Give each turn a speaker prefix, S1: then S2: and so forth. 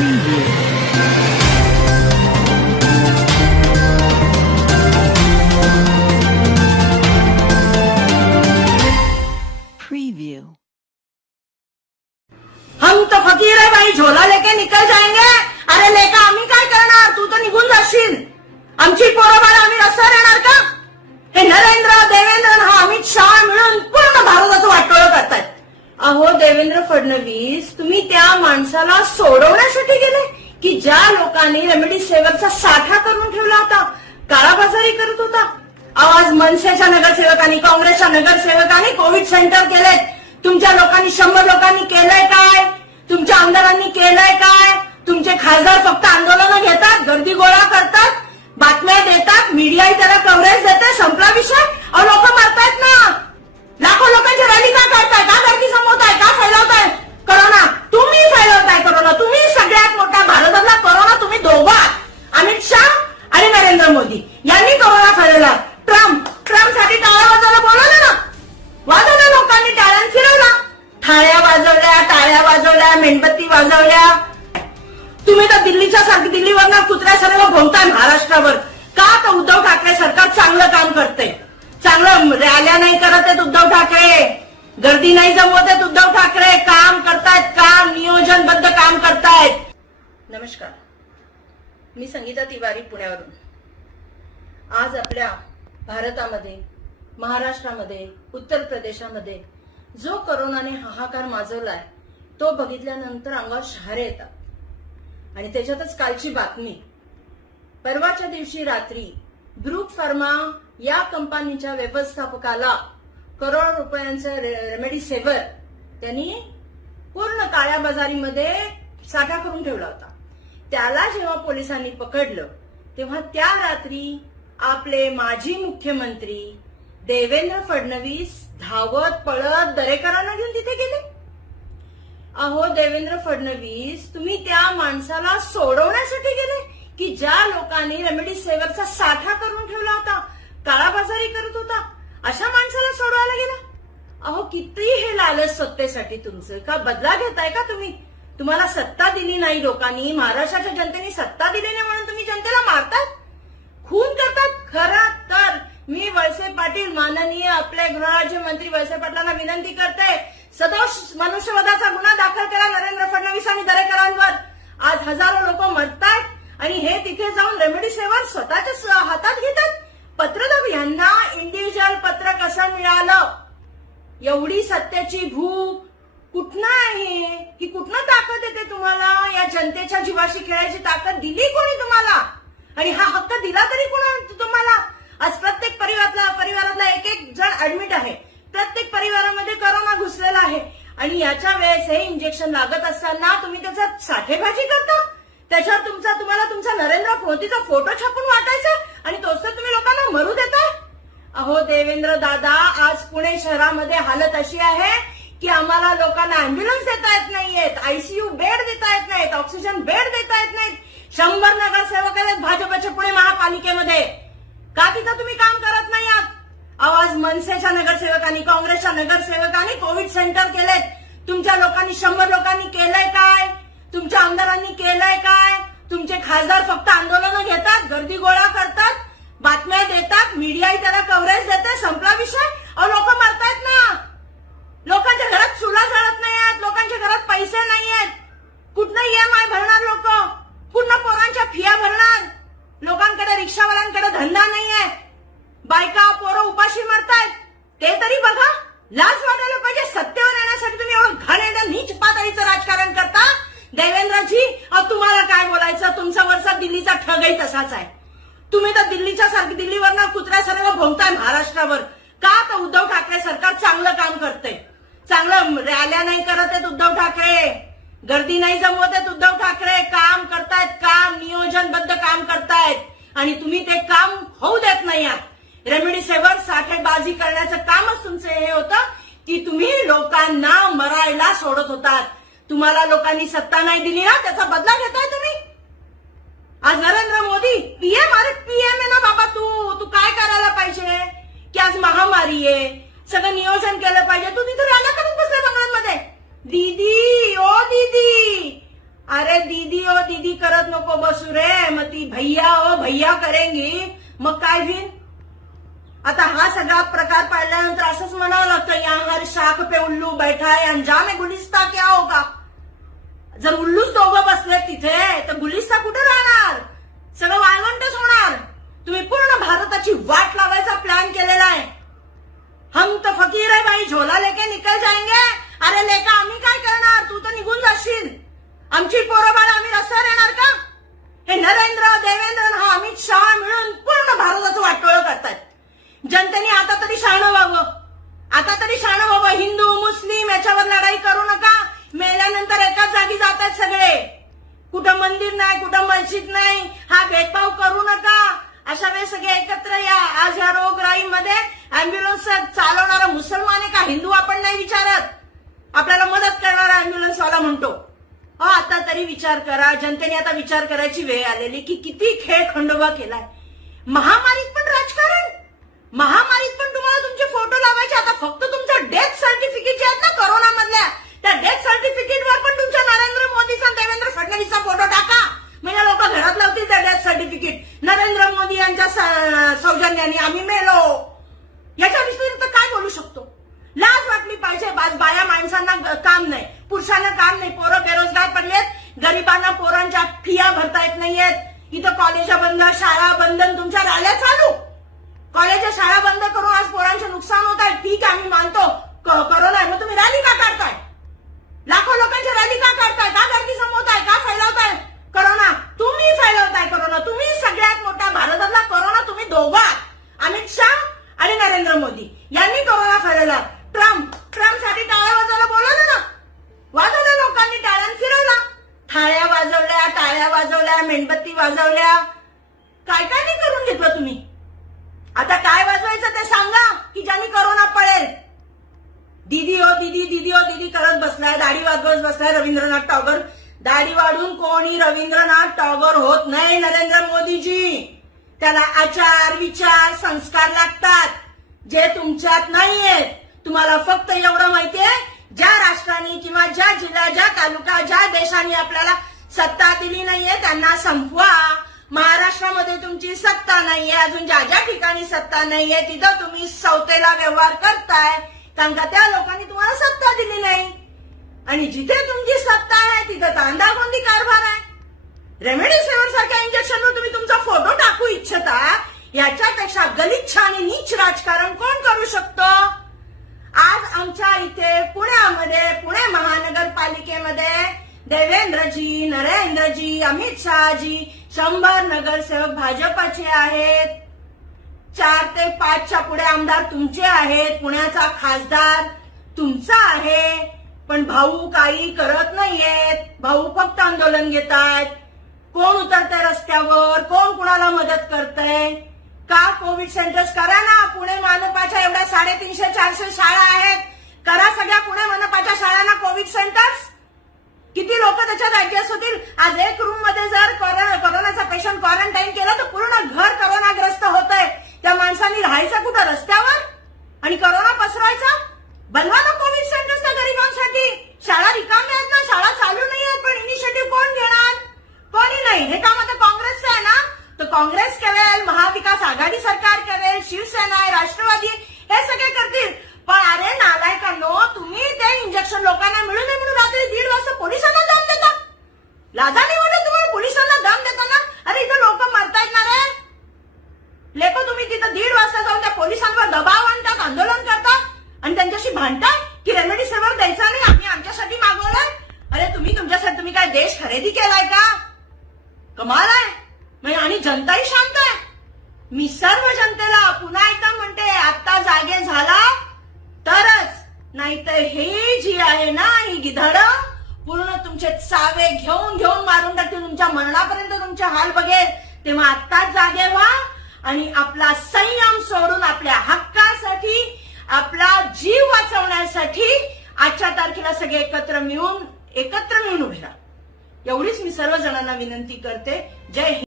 S1: Filho. लोकांनी साठा करून ठेवला होता. काळाबाजारी करत होता. आवाज मनसेच्या नगरसेवकांनी काँग्रेसच्या नगरसेवकांनी कोविड सेंटर केलेत तुमच्या लोकांनी शंभर लोकांनी केलंय काय? तुमच्या आमदारांनी केलंय काय? तुमचे खासदार फक्त आंदोलन घेतात गर्दी गोळा करतात बातम्या देतात मीडियाही त्याला कव्हरेज देते संपला विषय. लोक मारतात. थाळ्या वाजवल्या टाळ्या वाजवल्या मेणबत्ती वाजवल्या. तुम्ही तर दिल्लीच्या सारखी दिल्लीवरनं कुत्र्यासारखं भोवताय महाराष्ट्रावर. का तर उद्धव ठाकरे सरकार चांगलं काम करते चांगलं रॅल्या नाही करत आहेत उद्धव ठाकरे. गर्दी नाही जमवत आहेत उद्धव ठाकरे. काम करतायत काम नियोजनबद्ध काम करतायत. नमस्कार. मी संगीता तिवारी पुण्यावरून. आज आपल्या भारतामध्ये महाराष्ट्रामध्ये उत्तर प्रदेशामध्ये जो करोनाने हाहाकार माजवलाय तो बघितल्यानंतर अंगावर शहारे येतात. आणि त्याच्यातच कालची बातमी. परवाच्या दिवशी रात्री ब्रुक फार्मा या कंपनीच्या व्यवस्थापकाला करोड रुपयांचं रे- त्यांनी पूर्ण काळ्या बाजारीमध्ये साठा करून ठेवला होता. त्याला जेव्हा पोलिसांनी पकडलं तेव्हा त्या रात्री आपले माजी मुख्यमंत्री देवेंद्र फडणवीस धावत पळत दरेकरांना घेऊन तिथे गेले? अहो देवेंद्र फडणवीस तुम्ही त्या माणसाला सोडवण्यासाठी गेले की ज्या लोकांनी रेमेडी सेवरचा साठा करून ठेवला होता काळाबाजारी करत होता अशा माणसाला सोडवायला गेला? अहो किती हे लालच सत्तेसाठी तुमचं का बदला घेताय का तुम्ही? तुम्हाला सत्ता दिली नाही लोकांनी महाराष्ट्राच्या जनतेने सत्ता दिली नाही म्हणून तुम्ही जनतेला मारतात? खून करतात? खरं तर मी वळसे पाटील माननीय आपले गृहराज्यमंत्री वळसे पाटलांना विनंती करते सदोष मनुष्यवधाचा गुन्हा दाखल करा नरेंद्र फडणवीस आणि दरेकरांवर. आज हजारो लोक मरतात आणि हे तिथे जाऊन रेमेडी सेवा स्वतःच्या हातात घेतात. पत्रदार यांना इंडिव्हिज्युअल पत्र कसं मिळालं? एवढी सत्याची भूक कुठनं आहे? ही कुठनं ताकद येते तुम्हाला? या जनतेच्या जीवाशी खेळायची ताकद दिली कोणी तुम्हाला? आणि हा हक्क दिला तरी कोणा परिवारातला एक एक जण ऍडमिट आहे. प्रत्येक परिवारामध्ये करोना घुसलेला आहे. आणि याच्या वेळेस हे इंजेक्शन लागत असताना तुम्ही त्याचा साठेबाजी करता. त्याच्यावर तुमचा तुम्हाला तुमचा नरेंद्र मोदीचा फोटो छापून वाटायचा. आणि तोच तर तुम्ही लोकांना मरू देताय अहो देवेंद्र दादा आज पुणे शहरामध्ये हालत अशी आहे की आम्हाला लोकांना अँब्युलन्स देता येत नाहीयेत. आयसीयू बेड देता येत नाहीत. ऑक्सिजन बेड देता येत नाहीत. शंभर नगरसेवक आहेत भाजपच्या पुणे महापालिकेमध्ये. का तिथं तुम्ही काम करत नाही आहात? आवाज मनसेच्या नगरसेवकांनी काँग्रेसच्या नगरसेवकांनी कोविड सेंटर केलेत. तुमच्या लोकांनी शंभर लोकांनी केलंय काय? तुमच्या आमदारांनी केलंय काय? तुमचे खासदार फक्त आंदोलनं घेतात गर्दी गोळा करतात बातम्या देतात मीडियाही त्याला कव्हरेज देते संपला विषय? अहो लोक मरतायत ना. लोकांच्या घरात चुला जळत नाही आहेत. लोकांच्या घरात पैसे नाही आहेत कुठनं ईएमआय भरणार लोक कुठनं पोरांच्या फिया भरणार लोकांकडे रिक्षावाल्यांकडे धंदा नाही आहे बायका पोरं उपाशी मरतायत ते तरी बघा लाज वाटायला पाहिजे सत्तेवर येण्यासाठी तुम्ही एवढं घाणेरडं नीच पातळीचं राजकारण करता देवेंद्रजी अहो तुम्हाला काय बोलायचं तुमचा वरचा दिल्लीचा ठगही तसाच आहे. तुम्ही तर दिल्लीच्या सारखी दिल्लीवरनं कुत्र्यासारखं भोंगताय महाराष्ट्रावर. का तर उद्धव ठाकरे सरकार चांगलं काम करते चांगलं रॅल्या नाही करत आहेत उद्धव ठाकरे. गर्दी नाही जमवत आहेत उद्धव ठाकरे. काम करतायत काम नियोजनबद्ध काम करतायत. आणि तुम्ही ते काम होऊ देत नाही आहात. रेमेडी साठेबाजी करण्याचं कामच तुमचं हे होतं की तुम्ही लोकांना मरायला सोडत होतात. तुम्हाला लोकांनी सत्ता नाही दिली ना त्याचा बदला घेताय तुम्ही? आज नरेंद्र मोदी पीएम अरे पीएम आहे ना बाबा तू. तू काय करायला पाहिजे? की आज महामारी आहे. सगळं नियोजन केलं पाहिजे. तू तिथे राहिला करून बसले बंगळ्यांमध्ये दीदी ओ दीदी. अरे दीदी ओ दीदी करत नको बसू रे. मग ती भैया ओ भैया करेंगी. मग काय होईल? आता हा सगळा प्रकार पाहिल्यानंतर असंच म्हणावं लागतं या हर शाख पे उल्लू बैठा है अंजाम आहे गुलिस्ता क्या होगा? जर उल्लूच दोघं बसले तिथे तर गुलिस्ता कुठे राहणार? सगळं वाळवंटच होणार. तुम्ही पूर्ण भारताची वाट लावायचा प्लॅन केलेला आहे. हम तर फकीर आहे भाई झोला लेके निकल जायगे अरे लेका आम्ही काय करणार? तू तर निघून जाशील. आमची पोरं आम्ही रस्त्यावर येणार का? हे नरेंद्र देवेंद्र हा अमित शहा मिळून पूर्ण भारताचं वाटोळं करतायत. जनतेने आता तरी शहाणं व्हावं. आता तरी शहाणं व्हावं. हिंदू मुस्लिम याच्यावर लढाई करू नका. मेल्यानंतर एकाच जागी जातात सगळे. कुठं मंदिर नाही कुठं मस्जिद नाही हा भेदभाव करू नका. अशा वेळेस सगळे एकत्र या. आज या रोगराईमध्ये अँब्युलन्स चालवणारा मुसलमान आहे का? हिंदू आपण नाही विचारत. आपल्याला मदत करणारा अँब्युलन्स वाला म्हणतो. हो आता तरी विचार करा. जनतेने आता विचार करायची वेळ आलेली की किती खेळ खंडोबा केलाय. महामारीत पण राजकारण महामारीत पण तुम्हाला तुमचे फोटो लावायचे आता फक्त तुमचं डेथ सर्टिफिकेट जे आहेत ना कोरोना मधल्या त्या डेथ सर्टिफिकेट वर पण तुमच्या नरेंद्र मोदीचा आणि देवेंद्र फडणवीसचा फोटो टाका म्हणजे लोक घरात लावतील त्या डेथ सर्टिफिकेट नरेंद्र मोदी यांच्या स- सौजन्याने आम्ही मेलो याच्या व्यतिरिक्त काय बोलू शकतो लाज वाटली पाहिजे बाज बाया माणसांना काम नाही. पुरुषांना काम नाही. पोरं बेरोजगार पडलेत. गरिबांना पोरांच्या फिया भरता येत नाहीयेत. इथं कॉलेज बंद शाळा बंद तुमच्या राहिल्या चालू. कॉलेजच्या शाळा बंद करून आज पोरांचे नुकसान होत आहे. ठीक आहे आम्ही मानतो. करोना आहे मग तुम्ही रॅली का काढताय? लाखो लोकांची रॅली का काढताय का गर्दी जमवताय का फैलावताय करोना तुम्ही फैलावताय करोना तुम्ही सगळ्यात मोठा भारतातला करोना तुम्ही दोघं आहात. अमित शाह आणि नरेंद्र मोदी यांनी करोना फैलवला ट्रम्प ट्रम्पसाठी टाळ्या वाजवायला बोलवलं ना वाजवलं लोकांनी टाळ्या फिरवला थाळ्या वाजवल्या टाळ्या अगरबत्ती वाजवल्या. काय काय नाही करून घेतलं तुम्ही? आता काय वाजवायचं ते सांगा की ज्यांनी करोना पळेल. दीदी हो दीदी दीदी हो दीदी करत बसलाय दाढी वाजवत बसलाय रवींद्रनाथ टागोर. दाढी वाढून कोणी रवींद्रनाथ टागोर होत नाही नरेंद्र मोदीजी. त्याला आचार विचार संस्कार लागतात जे तुमच्यात नाहीयेत. तुम्हाला फक्त एवढं माहितीये ज्या राष्ट्राने किंवा ज्या जिल्हा ज्या तालुका ज्या देशाने आपल्याला सत्ता दिली नाहीये त्यांना संपवा. महाराष्ट्रामध्ये तुमची सत्ता नाहीये अजून ज्या ज्या ठिकाणी सत्ता नाहीये तिथं तुम्ही सौतेला व्यवहार करताय. कारण का त्या लोकांनी तुम्हाला सत्ता दिली नाही. आणि जिथे तुमची सत्ता आहे तिथं दांदागोंदी कारभार आहे. रेमेडिसिव्हर सारख्या इंजेक्शनवर तुम्ही तुमचा फोटो टाकू इच्छिता याच्यापेक्षा गलिच्छ आणि नीच राजकारण कोण करू शकतो? आज आमच्या इथे पुण्यामध्ये पुणे महानगर देवेंद्रजी नरेंद्रजी अमित शहाजी शंभर नगरसेवक भाजपाचे आहेत. चार ते पाचच्या पुढे आमदार तुमचे आहेत. पुण्याचा खासदार तुमचा आहे. पण भाऊ काही करत नाहीयेत. भाऊ फक्त आंदोलन घेत आहेत कोण उतरतंय रस्त्यावर? कोण कुणाला मदत करतंय? का कोविड सेंटर्स? करा ना. पुणे मानपाच्या एवढ्या साडेतीनशे चारशे शाळा आहेत. करा सगळ्या पुणे मनपाच्या शाळांना कोविड सेंटर्स. किती लोक त्याच्यात ऍडजस्ट होतील? आज एक रूममध्ये जर कोरोनाचा पेशंट क्वारंटाईन केला तर पूर्ण घर करोनाग्रस्त होत आहे त्या माणसांनी राहायचं कुठं रस्त्यावर आणि करोना पसरायचा बनवा ना कोविड सेंटर्स त्या गरिबांसाठी शाळा रिकाम्या आहेत ना शाळा चालू नाही आहेत पण इनिशिएटिव्ह कोण घेणार कोणी नाही हे काम आता काँग्रेसचं आहे ना तर काँग्रेस करेल महाविकास आघाडी सरकार करेल शिवसेना आहे राष्ट्रवादी आहे, हे सगळे करतील पण अरे नालायकांनो तुम्ही ते इंजेक्शन लोकांना मिळू नये म्हणून रात्री दीड वाजता पोलिसांना दम देता लाजा नाही वाटत तुम्हाला पोलिसांना दम देताना अरे इथं लोक मरतायत ना रे लेखो तुम्ही तिथं दीड वाजता जाऊन त्या पोलिसांवर दबाव आणतात आंदोलन करतात आणि त्यांच्याशी भांडतात की रेमेडी सेवा द्यायचा नाही आम्ही आमच्यासाठी मागवलंय अरे तुम्ही काय देश खरेदी केलाय का? कमाल आहे. म्हणजे आणि जनताही शांत आहे. मी सर्व जनतेला पुन्हा एकदा म्हणते आता जागे झाला तरच नाहीतर हे जी आहे ना ही गिधाड पूर्ण तुमचे चावे घेऊन घेऊन मारून टाकतील. तुमच्या मरणापर्यंत तुमचे हाल बघेल. तेव्हा आत्ताच जागे व्हा आणि आपला संयम सोडून आपल्या हक्कासाठी आपला जीव वाचवण्यासाठी आजच्या तारखेला सगळे एकत्र मिळून एकत्र मिळून उभे राहा. एवढीच मी सर्व जणांना विनंती करते. जय हिंद.